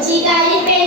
鸡肝一杯